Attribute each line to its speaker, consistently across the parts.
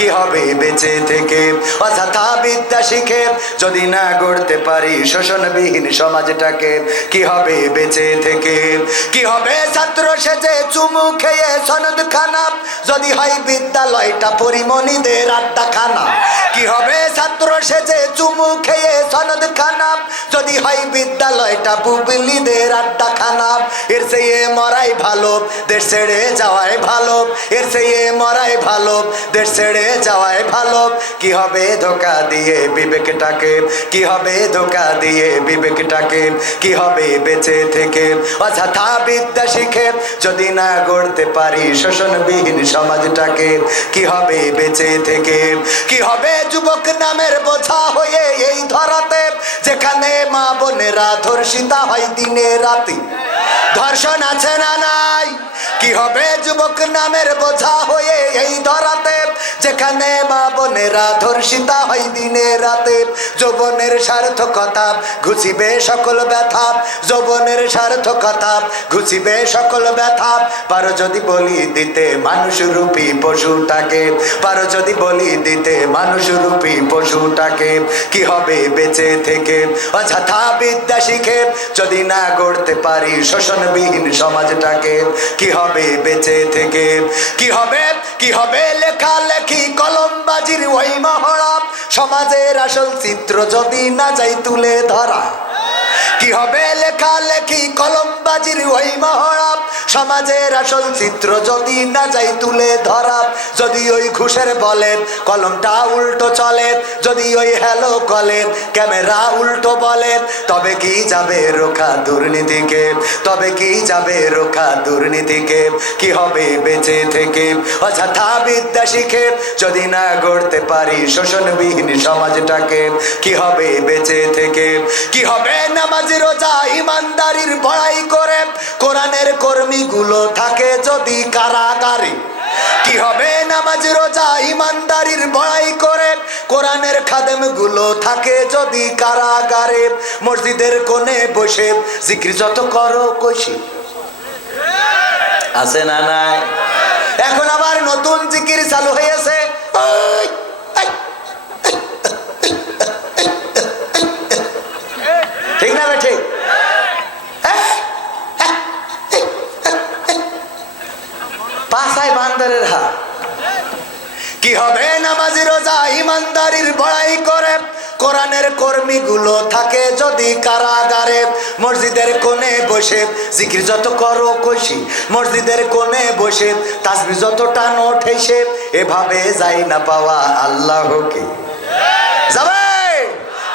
Speaker 1: কি হবে বেঁচে থেকে? অযথা বিদ্যা শিখে যদি না গড়তে পারি শোষণবিহীন সমাজটাকে, কি হবে বেঁচে থেকে? কি হবে ছাত্র সেজে চুমু খেয়ে সনদ খানা যদি হয় বিদ্যালয়টা পরিমণিদের আড্ডা খানা কি হবে ছাত্র সেজে চুমু খেয়ে সনদ খানা যদি হয় বিদ্যালয়টা বুবলিদের আড্ডা খানা এর চেয়ে মরাই ভালো, দেশ ছেড়ে যাওয়াই ভালো, এর চেয়ে মরাই ভালো, দেশ ছেড়ে যাওয়াই ভালো। কি হবে ধোকা দিয়ে বিবেকটাকে, কি হবে ধোকা দিয়ে বিবেকটাকে, কি হবে বেঁচে থেকে? অযথা বিদ্যা শিখে যদি না গড়তে পারি শোষণবিহীন সমাজটাকে কি হবে বেঁচে থেকে? কি হবে যুবক নামের বোঝা হয়ে এই ধরাতে? যেখানে মা বোনেরা ধর্ষিতা হয় দিনে রাতে। ধর্ষণ আছে না নাই? কি হবে যুবক নামের বোঝা হয়ে এই ধরাতে? যেখানে মা বোনেরা ধর্ষিতা হয় দিনে রাতে। যৌবনের সার্থকতা ঘুচিবে সকল ব্যথা। যৌবনের সার্থকতা ঘুচিবে সকল ব্যথা। পারো যদি বলি দিতে মানুষ রূপী পশুটাকে। পারো যদি বলি দিতে মানুষ রূপী পশুটাকে। কি হবে বেঁচে থেকে? অযথা বিদ্যা শিখে যদি না গড়তে পারি শোষণবিহীন সমাজটাকে। কি হবে বেঁচে থেকে? কি হবে? কি হবে লেখা লেখি কলমবাজির ওই মহড়া সমাজের আসল চিত্র যদি না যাই তুলে ধরা। কি হবে লেখা লেখি কলমবাজির ওই মহড়া সমাজের আসল চিত্র যদি না যাই তুলে ধরা, যদি ওই ঘুষের বলে কলমটা উল্টো চলে, যদি ওই হ্যালো কলে ক্যামেরা উল্টো বলে, তবে কি যাবে রোখা দুর্নীতিকে? তবে কি যাবে রোখা দুর্নীতিকে? কি হবে বেঁচে থেকে? অযথা বিদ্যা শিখে যদি না গড়তে পারি শোষণবিহীন সমাজটাকে, কি হবে বেঁচে থেকে? কি হবে নামাজ রোজা ইমানদারির বড়াই করে কোরআনের কর্মীগুলো থাকে যদি কারাগারে। কি হবে নামাজ রোজা ইমানদারির বড়াই করে কোরআনের খাদেমগুলো থাকে যদি কারাগারে। মসজিদের কোণে বসে জিক্রি যত করো কষি আছে না নাই? এখন আবার নতুন জিকির চালু হয়েছে। না ঠিক পাশায় বান্দরের হাত। কি হবে নামাজি রোজা? ইমানদারির বড়াই করে। কোরআনের কর্মীগুলো থাকে যদি কারাগারে। মসজিদের কোণে বসে জিকির যত করো কষি মসজিদের কোণে বসে তাসবি যত টানো ঠেসে এভাবে যাই না পাওয়া আল্লাহকে। যাবে?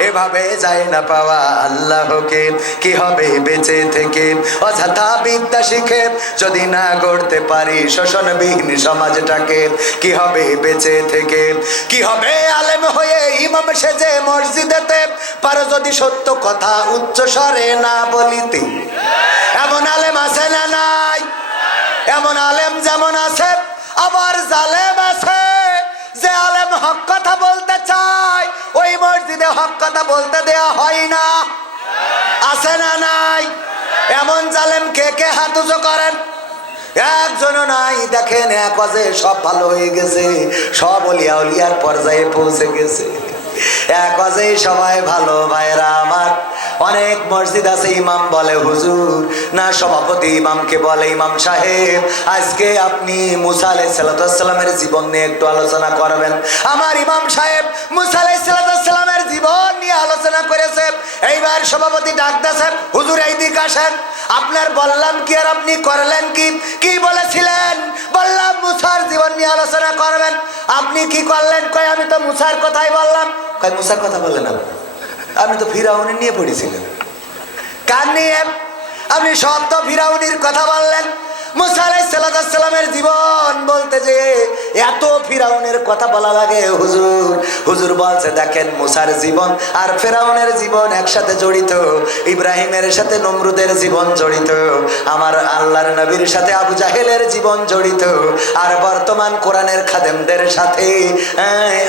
Speaker 1: এভাবে যায় না পাওয়া আল্লাহকে। কি হবে বেঁচে থেকে? অযথা বিদ্যা শিখে যদি না গড়তে পারি শোষণবিহীন সমাজটাকে, কি হবে বেঁচে থেকে? কি হবে আলেম হয়ে ইমাম সেজে মসজিদেতে? পারো যদি সত্য কথা উচ্চ স্বরে না বলিতে। এমন আলেম আছে না নাই? এমন আলেম যেমন আছে, আবার জালেম আছে। যে আলেম হক কথা বলতে চাই, ওই মসজিদে হক কথা বলতে দেয়া হয় না। আছে না নাই? এমন জালেম কে কে হাত উঁচু করেন? একজন নাই, দেখেন এক অজে সব ভালো হয়ে গেছে, সব অলিয়া উলিয়ার পর্যায়ে পৌঁছে গেছে। এক অজেই সবাই ভালো ভাইরা আমার। অনেক মসজিদ আছে, ইমাম বলে, হুজুর। না, সভাপতি ইমামকে বলে, ইমাম সাহেব, আজকে আপনি মুসা আলাই সাল্লামের জীবন নিয়ে একটু আলোচনা করবেন। আমার ইমাম সাহেব মুসা আলাই সাল্লামের জীবন নিয়ে আলোচনা করেছে। এইবার সভাপতি ডাকতেছেন, হুজুর এই দিক আসেন। আপনার বললাম কি আর আপনি করলেন কি? কি বলেছিলেন? বললাম, মুসার জীবন নিয়ে আলোচনা করবেন। আপনি কি করলেন? কয়, আমি তো মুসার কথাই বললাম। কয়, মুসার কথা বললেন আপনি? আপনি তো ফিরাউনি নিয়ে পড়েছিলেন কার নিয়ে আপনি তো ফিরাউনির কথা বললেন। মুসা আলাইসাল্লামের জীবন বলতে যে এত ফিরাউনের কথা বলা লাগে, হুজুর। হুজুর বলছে, দেখেন মুসার জীবন আর ফেরাউনের জীবন একসাথে জড়িত, ইব্রাহিমের সাথে নমরুদের জীবন জড়িত, আমার আল্লাহর নবীর সাথে আবু জাহেলের জীবন জড়িত, আর বর্তমান কোরআনের খাদেমদের সাথে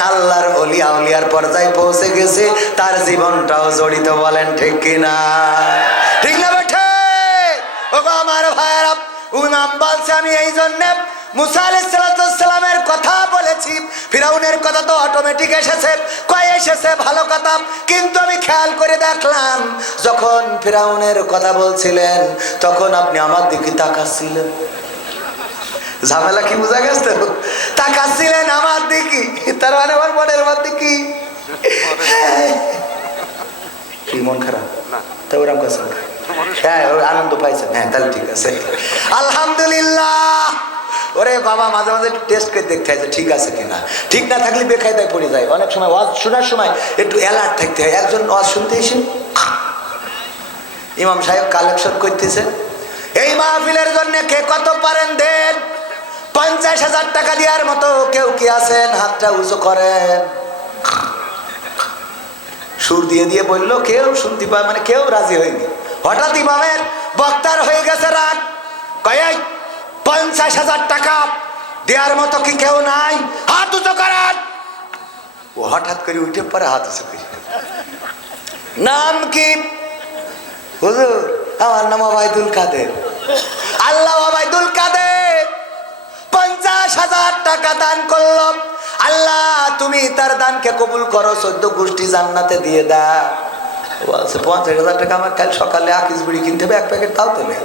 Speaker 1: আল্লাহর অলিয়া উলিয়ার পর্যায়ে পৌঁছে গেছে, তার জীবনটাও জড়িত বলেন ঠিক কিনা ঠিক না বেঠে? আমার ভাইয়েরা ইমাম বলছে, আমি এই জন্য মুসা আলাইসালামের কথা বলেছি ফিরাউন কথা তো অটোমেটিক এসেছে কয় এসেছে ভালো কথা কিন্তু আমি খেয়াল করে দেখলাম যখন ফেরাউনের কথা বলছিলেন তখন আপনি আমার দিকে তাকাচ্ছিলেন। ঝামেলা কি বোঝা গেছে? তাকাচ্ছিলেন আমার দিকে তার মানে আমার মনের মধ্যে কি? কি মন খারাপ? তা ওরকম কাছে হ্যাঁ আনন্দ পাইছেন। হ্যাঁ তাহলে ঠিক আছে। আলহামদুলিল্লাহ। ওরে বাবা, মাঝে মাঝে টেস্ট করে দেখতে হয় যে ঠিক আছে কিনা। ঠিক না থাকলে বেকায়দায় পড়ে যায়। অনেক সময় ওয়াজ শোনার সময় একটু অ্যালার্ট থাকতে হয়। একজন ওয়াজ শুনতে এসে ইমাম সাহেব কালেকশন করতেছে। এই মাহফিলের জন্য কে কত পারেন দেন? পঞ্চাশ হাজার টাকা দেওয়ার মতো কেউ কি আছেন? হাতটা উঁচু করেন। সুর দিয়ে দিয়ে বলল, কেউ শুনতে পায় মানে কেউ রাজি হয়নি। হঠাৎ ইমামের বক্তার হয়ে গেছে রাগ কয়েক পঞ্চাশ হাজার টাকা দেওয়ার মতো কি কেউ নাই? হাত উঁচু করেন। ও হঠাৎ করে উঠে পরে হাত উঁচু করে। নাম কি? হুজুর, আমার নাম ওবায়দুল কাদের। আল্লাহ ওবায়দুল কাদের। পঞ্চাশ হাজার টাকা দান করলাম। আল্লাহ, তুমি তার দানকে কবুল করো, চোদ্দ গোষ্ঠী জান্নাতে দিয়ে দাও। বলছে, পঞ্চাশ হাজার টাকা আমার কাল সকালে আকিস বিড়ি কিনতে হবে, এক প্যাকেট তাও তো নেই।